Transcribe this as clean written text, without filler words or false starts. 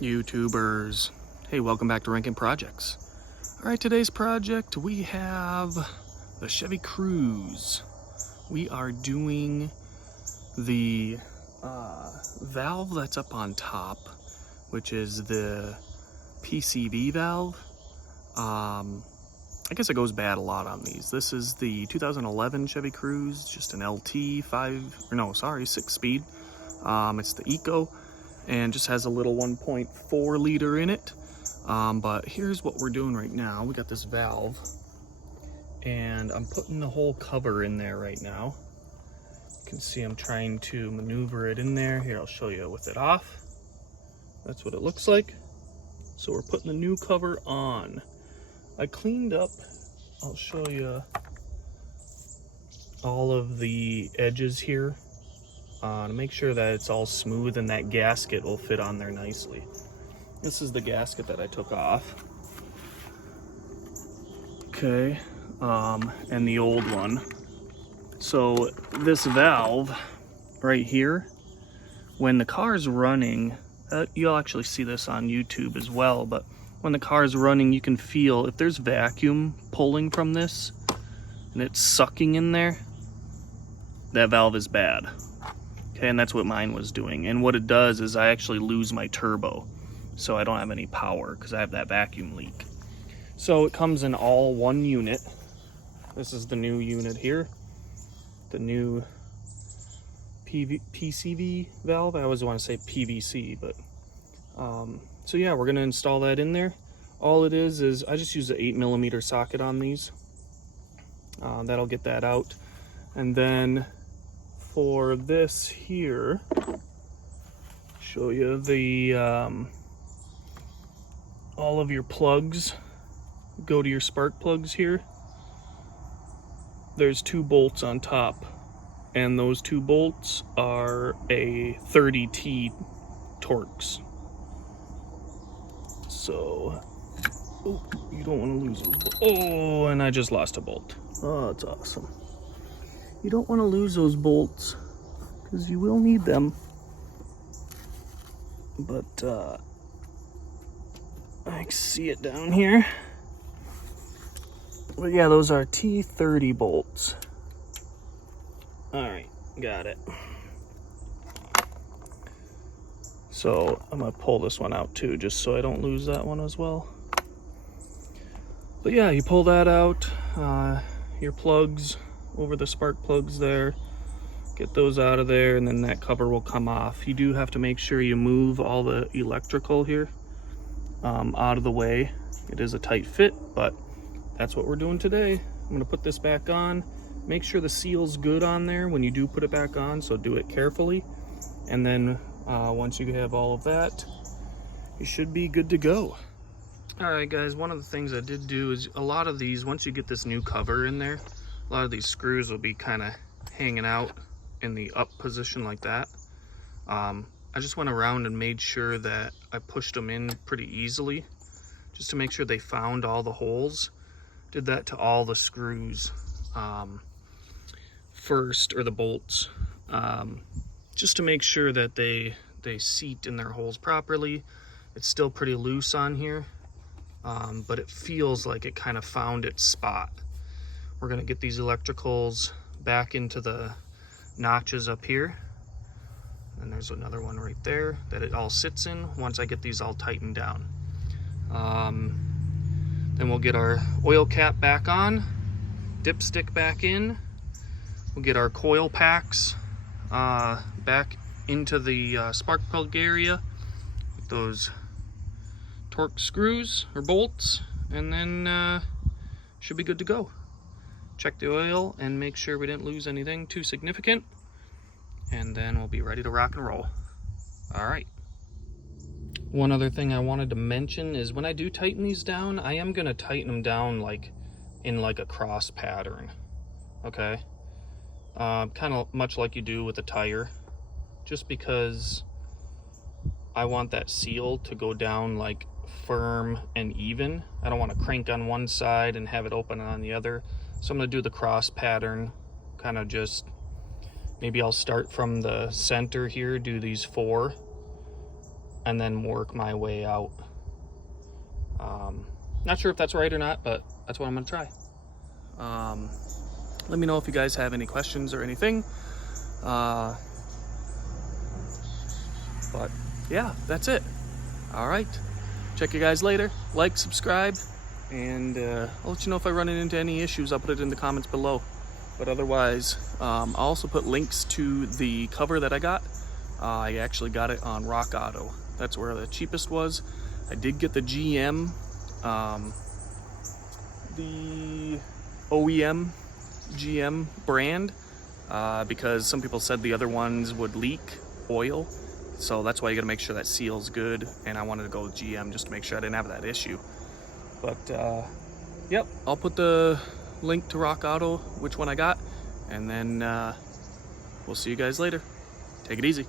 YouTubers. Hey, welcome back to Rankin Projects. Alright, today's project we have the Chevy Cruze. We are doing the valve that's up on top, which is the PCV valve. I guess it goes bad a lot on these. This is the 2011 Chevy Cruze, just an LT 6-speed. It's the Eco, and just has a little 1.4 liter in it. But here's what we're doing right now. We got this valve, and I'm putting the whole cover in there right now. You can see I'm trying to maneuver it in there. Here, I'll show you with it off. That's what it looks like. So we're putting the new cover on. I cleaned up, I'll show you all of the edges here to make sure that it's all smooth and that gasket will fit on there nicely. This is the gasket that I took off. Okay, and the old one. So this valve right here, when the car's running, you'll actually see this on YouTube as well, but when the car's running, you can feel if there's vacuum pulling from this and it's sucking in there, that valve is bad. Okay, and that's what mine was doing. And what it does is I actually lose my turbo, so I don't have any power because I have that vacuum leak. So it comes in all one unit. This is the new unit here, the new PCV valve. I always want to say PVC, but so yeah, we're gonna install that in there. All it is I just use an 8mm socket on these. That'll get that out. And then for this here, show you the all of your plugs. Go to your spark plugs here. There's 2 bolts on top, and those 2 bolts are a 30T Torx. So, oh, you don't want to lose those bolts. Oh, and I just lost a bolt. Oh, that's awesome. You don't want to lose those bolts because you will need them. But I can see it down here. But yeah, those are T30 bolts. All right, got it. So I'm gonna pull this one out too, just so I don't lose that one as well. But yeah, you pull that out, your plugs over the spark plugs there, get those out of there, and then that cover will come off. You do have to make sure you move all the electrical here out of the way. It is a tight fit, but that's what we're doing today. I'm gonna put this back on. Make sure the seal's good on there when you do put it back on, so do it carefully. And then once you have all of that, you should be good to go. All right, guys, one of the things I did do is a lot of these, once you get this new cover in there, a lot of these screws will be kind of hanging out in the up position like that. I just went around and made sure that I pushed them in pretty easily, just to make sure they found all the holes. Did that to all the screws first, or the bolts, just to make sure that they seat in their holes properly. It's still pretty loose on here, but it feels like it kind of found its spot. We're gonna get these electricals back into the notches up here, and there's another one right there that it all sits in once I get these all tightened down. Then we'll get our oil cap back on, dipstick back in. We'll get our coil packs back into the spark plug area with those Torx screws or bolts, and then should be good to go. Check the oil and make sure we didn't lose anything too significant, and then we'll be ready to rock and roll. All right. One other thing I wanted to mention is when I do tighten these down, I am going to tighten them down like in like a cross pattern. Okay, kind of much like you do with a tire, just because I want that seal to go down like firm and even. I don't want to crank on one side and have it open on the other. So I'm going to do the cross pattern, kind of just, maybe I'll start from the center here, do these 4, and then work my way out. Not sure if that's right or not, but that's what I'm gonna try. Let me know if you guys have any questions or anything. But yeah, that's it. All right, check you guys later. Like, subscribe, and I'll let you know if I run into any issues. I'll put it in the comments below. But otherwise, I'll also put links to the cover that I got. I actually got it on Rock Auto. That's where the cheapest was. I did get the GM, the OEM GM brand, because some people said the other ones would leak oil. So that's why you gotta make sure that seal's good. And I wanted to go with GM just to make sure I didn't have that issue. But yep, I'll put the link to Rock Auto, which one I got, and then we'll see you guys later. Take it easy.